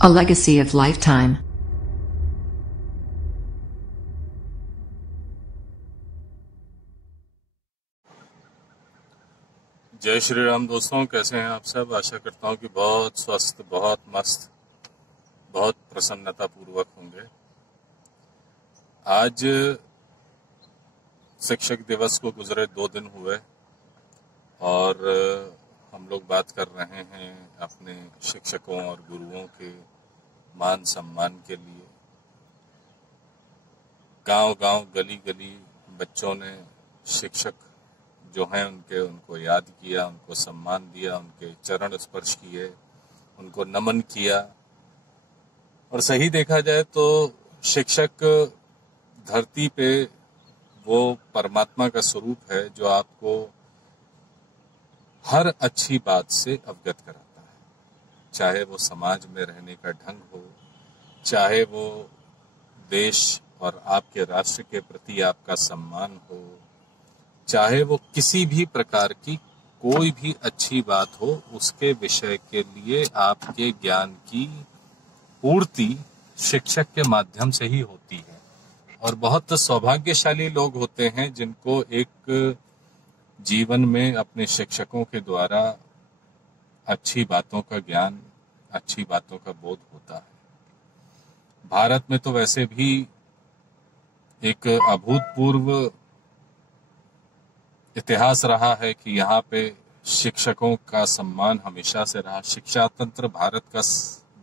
A legacy of lifetime. जय श्री राम दोस्तों, कैसे हैं आप सब। आशा करता हूं कि बहुत स्वस्थ, बहुत मस्त, बहुत प्रसन्नता पूर्वक होंगे। आज शिक्षक दिवस को गुजरे 2 दिन हुए और हम लोग बात कर रहे हैं अपने शिक्षकों और गुरुओं के मान सम्मान के लिए। गांव गांव, गली गली बच्चों ने शिक्षक जो हैं उनको याद किया, उनको सम्मान दिया, उनके चरण स्पर्श किए, उनको नमन किया। और सही देखा जाए तो शिक्षक धरती पे वो परमात्मा का स्वरूप है जो आपको हर अच्छी बात से अवगत कराता है, चाहे वो समाज में रहने का ढंग हो, चाहे वो देश और आपके राष्ट्र के प्रति आपका सम्मान हो, चाहे वो किसी भी प्रकार की कोई भी अच्छी बात हो, उसके विषय के लिए आपके ज्ञान की पूर्ति शिक्षक के माध्यम से ही होती है। और बहुत सौभाग्यशाली लोग होते हैं जिनको एक जीवन में अपने शिक्षकों के द्वारा अच्छी बातों का ज्ञान, अच्छी बातों का बोध होता है। भारत में तो वैसे भी एक अभूतपूर्व इतिहास रहा है कि यहाँ पे शिक्षकों का सम्मान हमेशा से रहा। शिक्षा तंत्र भारत का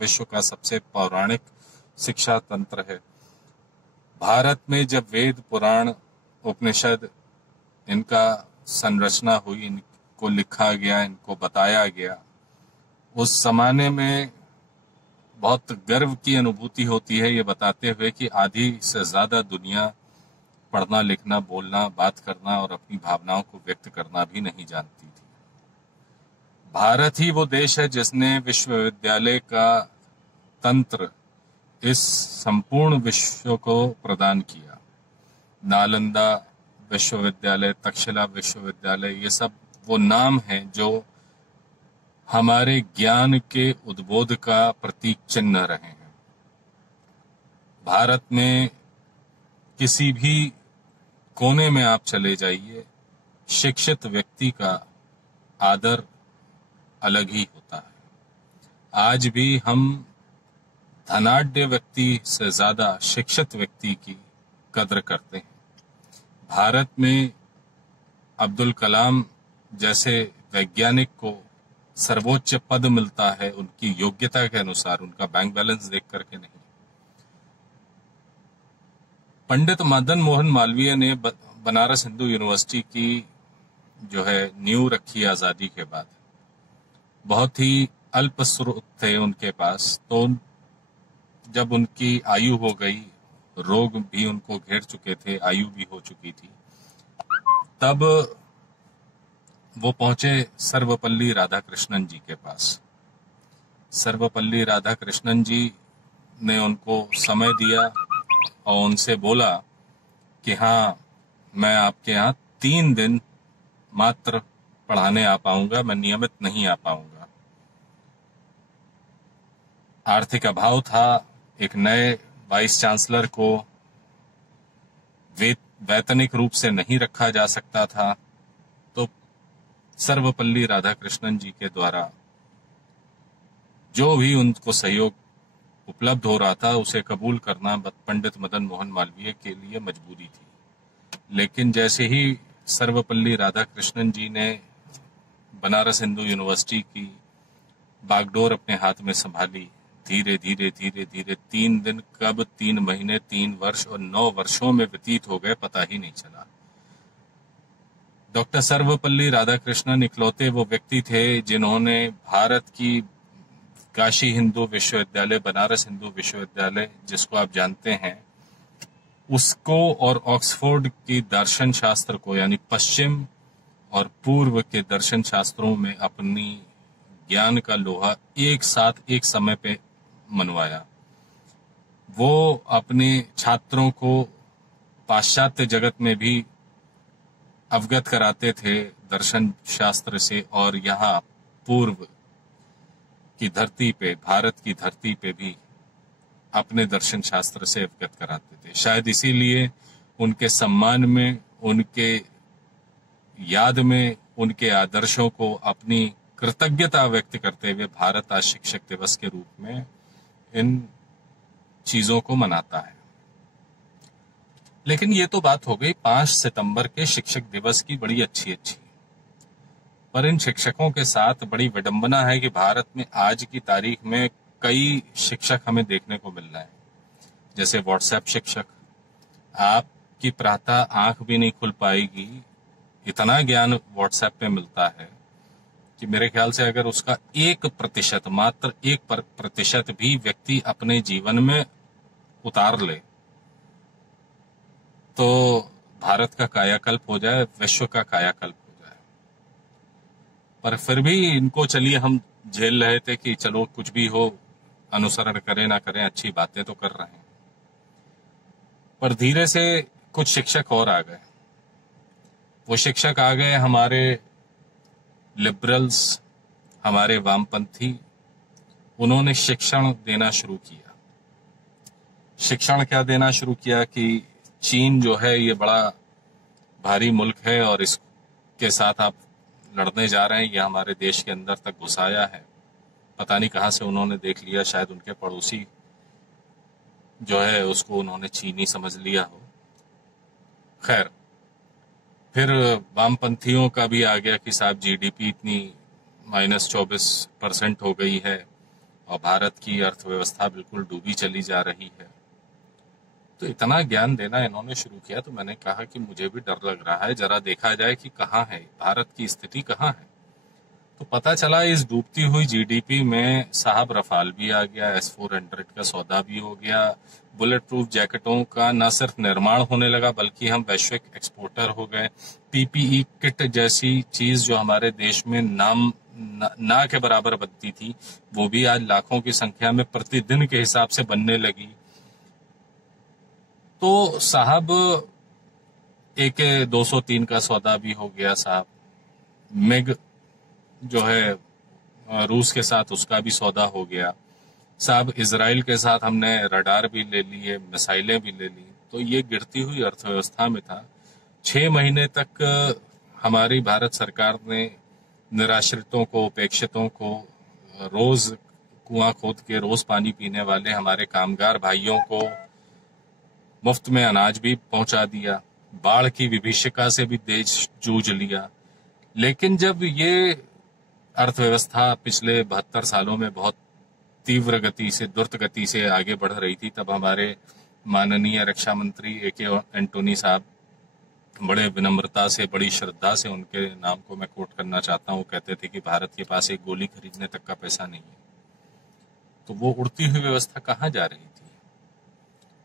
विश्व का सबसे पौराणिक शिक्षा तंत्र है। भारत में जब वेद, पुराण, उपनिषद इनका संरचना हुई, इनको लिखा गया, इनको बताया गया, उस जमाने में बहुत गर्व की अनुभूति होती है ये बताते हुए कि आधी से ज्यादा दुनिया पढ़ना, लिखना, बोलना, बात करना और अपनी भावनाओं को व्यक्त करना भी नहीं जानती थी। भारत ही वो देश है जिसने विश्वविद्यालय का तंत्र इस संपूर्ण विश्व को प्रदान किया। नालंदा विश्वविद्यालय, तक्षशिला विश्वविद्यालय, ये सब वो नाम हैं जो हमारे ज्ञान के उद्बोध का प्रतीक चिन्ह रहे हैं। भारत में किसी भी कोने में आप चले जाइए, शिक्षित व्यक्ति का आदर अलग ही होता है। आज भी हम धनाढ्य व्यक्ति से ज्यादा शिक्षित व्यक्ति की कद्र करते हैं। भारत में अब्दुल कलाम जैसे वैज्ञानिक को सर्वोच्च पद मिलता है उनकी योग्यता के अनुसार, उनका बैंक बैलेंस देख करके नहीं। पंडित मदन मोहन मालवीय ने बनारस हिंदू यूनिवर्सिटी की जो है नींव रखी आजादी के बाद। बहुत ही अल्प स्रोत थे उनके पास, तो जब उनकी आयु हो गई, रोग भी उनको घेर चुके थे, आयु भी हो चुकी थी, तब वो पहुंचे सर्वपल्ली राधाकृष्णन जी के पास। सर्वपल्ली राधाकृष्णन जी ने उनको समय दिया और उनसे बोला कि हाँ, मैं आपके यहाँ 3 दिन मात्र पढ़ाने आ पाऊंगा, मैं नियमित नहीं आ पाऊंगा। आर्थिक अभाव था, एक नए वाइस चांसलर को वैतनिक रूप से नहीं रखा जा सकता था, तो सर्वपल्ली राधाकृष्णन जी के द्वारा जो भी उनको सहयोग उपलब्ध हो रहा था उसे कबूल करना पंडित मदन मोहन मालवीय के लिए मजबूरी थी। लेकिन जैसे ही सर्वपल्ली राधाकृष्णन जी ने बनारस हिंदू यूनिवर्सिटी की बागडोर अपने हाथ में संभाली, धीरे धीरे धीरे धीरे 3 दिन कब 3 महीने, 3 वर्ष और 9 वर्षों में व्यतीत हो गए, पता ही नहीं चला। डॉक्टर सर्वपल्ली राधाकृष्णन इकलौते वो व्यक्ति थे जिन्होंने भारत की काशी हिंदू विश्वविद्यालय, बनारस हिंदू विश्वविद्यालय जिसको आप जानते हैं, उसको और ऑक्सफोर्ड की दर्शन शास्त्र को, यानी पश्चिम और पूर्व के दर्शन शास्त्रों में अपनी ज्ञान का लोहा एक साथ एक समय पे मनवाया। वो अपने छात्रों को पाश्चात्य जगत में भी अवगत कराते थे दर्शन शास्त्र से, और यहाँ पूर्व की धरती पे, भारत की धरती पे भी अपने दर्शन शास्त्र से अवगत कराते थे। शायद इसीलिए उनके सम्मान में, उनके याद में, उनके आदर्शों को अपनी कृतज्ञता व्यक्त करते हुए भारत आज शिक्षक दिवस के रूप में इन चीजों को मनाता है। लेकिन ये तो बात हो गई 5 सितंबर के शिक्षक दिवस की, बड़ी अच्छी। पर इन शिक्षकों के साथ बड़ी विडंबना है कि भारत में आज की तारीख में कई शिक्षक हमें देखने को मिल रहे हैं, जैसे व्हाट्सएप शिक्षक। आपकी प्रातः आंख भी नहीं खुल पाएगी, इतना ज्ञान व्हाट्सएप पे मिलता है कि मेरे ख्याल से अगर उसका 1%, मात्र 1% भी व्यक्ति अपने जीवन में उतार ले तो भारत का कायाकल्प हो जाए, विश्व का कायाकल्प हो जाए। पर फिर भी इनको चलिए हम झेल रहे थे कि चलो कुछ भी हो, अनुसरण करें ना करें, अच्छी बातें तो कर रहे हैं। पर धीरे से कुछ शिक्षक और आ गए। वो शिक्षक आ गए हमारे लिबरल्स, हमारे वामपंथी। उन्होंने शिक्षण देना शुरू किया। शिक्षण क्या देना शुरू किया कि चीन जो है ये बड़ा भारी मुल्क है और इसके साथ आप लड़ने जा रहे हैं, ये हमारे देश के अंदर तक घुसाया है। पता नहीं कहाँ से उन्होंने देख लिया, शायद उनके पड़ोसी जो है उसको उन्होंने चीनी समझ लिया हो। खैर, फिर वामपंथियों का भी आ गया कि साहब जीडीपी इतनी -24% हो गई है और भारत की अर्थव्यवस्था बिल्कुल डूबी चली जा रही है। तो इतना ज्ञान देना इन्होंने शुरू किया तो मैंने कहा कि मुझे भी डर लग रहा है, जरा देखा जाए कि कहाँ है भारत की स्थिति, कहाँ है। तो पता चला इस डूबती हुई जीडीपी में साहब रफाल भी आ गया, S-400 का सौदा भी हो गया, बुलेट प्रूफ जैकेटों का न सिर्फ निर्माण होने लगा बल्कि हम वैश्विक एक्सपोर्टर हो गए। पीपीई किट जैसी चीज जो हमारे देश में ना के बराबर बनती थी, वो भी आज लाखों की संख्या में प्रतिदिन के हिसाब से बनने लगी। तो साहब एक 203 का सौदा भी हो गया साहब। मिग जो है रूस के साथ, उसका भी सौदा हो गया साहब। इजराइल के साथ हमने रडार भी ले लिए, मिसाइलें भी ले ली। तो ये गिरती हुई अर्थव्यवस्था में था। 6 महीने तक हमारी भारत सरकार ने निराश्रितों को, उपेक्षितों को, रोज कुआं खोद के रोज पानी पीने वाले हमारे कामगार भाइयों को मुफ्त में अनाज भी पहुंचा दिया। बाढ़ की विभीषिका से भी देश जूझ लिया। लेकिन जब ये अर्थव्यवस्था पिछले 72 सालों में बहुत तीव्र गति से, द्रुत गति से आगे बढ़ रही थी, तब हमारे माननीय रक्षा मंत्री A.K. एंटोनी साहब बड़े विनम्रता से, बड़ी श्रद्धा से, उनके नाम को मैं कोट करना चाहता हूँ, कहते थे कि भारत के पास एक गोली खरीदने तक का पैसा नहीं है। तो वो उड़ती हुई व्यवस्था कहाँ जा रही थी?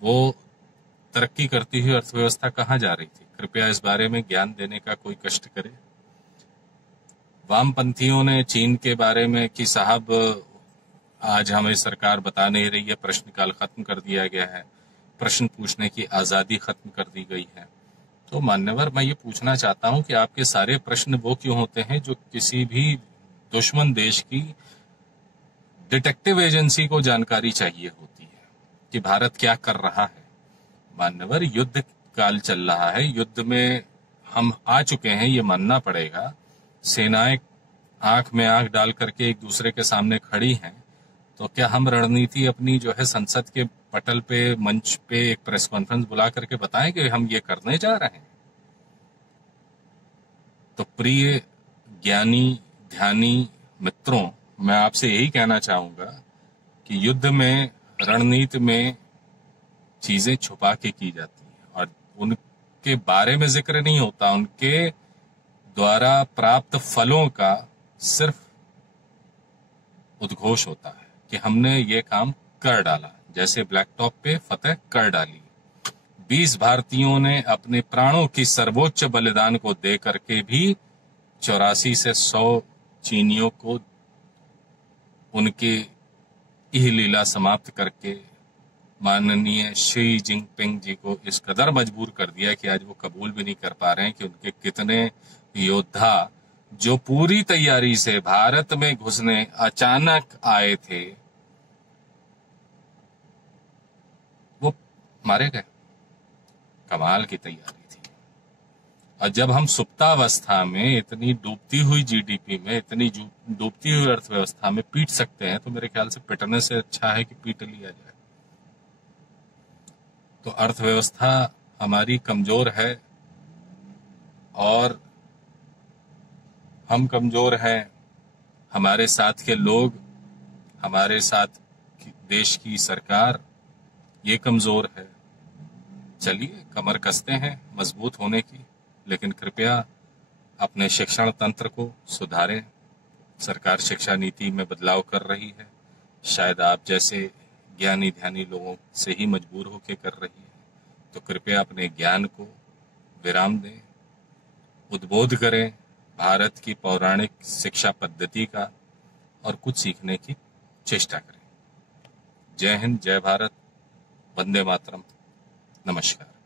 वो तरक्की करती हुई अर्थव्यवस्था कहाँ जा रही थी? कृपया इस बारे में ज्ञान देने का कोई कष्ट करे। वामपंथियों ने चीन के बारे में कि साहब आज हमें सरकार बता नहीं रही है, प्रश्नकाल खत्म कर दिया गया है, प्रश्न पूछने की आजादी खत्म कर दी गई है। तो मान्यवर, मैं ये पूछना चाहता हूं कि आपके सारे प्रश्न वो क्यों होते हैं जो किसी भी दुश्मन देश की डिटेक्टिव एजेंसी को जानकारी चाहिए होती है कि भारत क्या कर रहा है। मान्यवर, युद्ध काल चल रहा है, युद्ध में हम आ चुके हैं, ये मानना पड़ेगा। सेनाएं आंख में आंख डाल करके एक दूसरे के सामने खड़ी हैं। तो क्या हम रणनीति अपनी जो है संसद के पटल पे, मंच पे एक प्रेस कॉन्फ्रेंस बुला करके बताएं कि हम ये करने जा रहे हैं? तो प्रिय ज्ञानी ध्यानी मित्रों, मैं आपसे यही कहना चाहूंगा कि युद्ध में, रणनीति में चीजें छुपा के की जाती हैं और उनके बारे में जिक्र नहीं होता। उनके द्वारा प्राप्त फलों का सिर्फ उद्घोष होता है कि हमने ये काम कर डाला, जैसे ब्लैक टॉप पे फतह कर डाली। 20 भारतीयों ने अपने प्राणों की सर्वोच्च बलिदान को दे करके भी 84 से 100 चीनियों को उनकी यह लीला समाप्त करके माननीय शी जिनपिंग जी को इस कदर मजबूर कर दिया कि आज वो कबूल भी नहीं कर पा रहे हैं कि उनके कितने योद्धा जो पूरी तैयारी से भारत में घुसने अचानक आए थे, वो मारे गए। कमाल की तैयारी थी। और जब हम सुप्तावस्था में इतनी डूबती हुई जीडीपी में, इतनी डूबती हुई अर्थव्यवस्था में पीट सकते हैं, तो मेरे ख्याल से पिटने से अच्छा है कि पीट लिया जाए। तो अर्थव्यवस्था हमारी कमजोर है और हम कमजोर हैं, हमारे साथ के लोग, हमारे साथ देश की सरकार ये कमजोर है। चलिए कमर कसते हैं मजबूत होने की, लेकिन कृपया अपने शिक्षण तंत्र को सुधारें। सरकार शिक्षा नीति में बदलाव कर रही है, शायद आप जैसे ज्ञानी ध्यानी लोगों से ही मजबूर होकर कर रही है। तो कृपया अपने ज्ञान को विराम दें, उद्बोध करें भारत की पौराणिक शिक्षा पद्धति का और कुछ सीखने की चेष्टा करें। जय हिंद, जय भारत, वंदे मातरम, नमस्कार।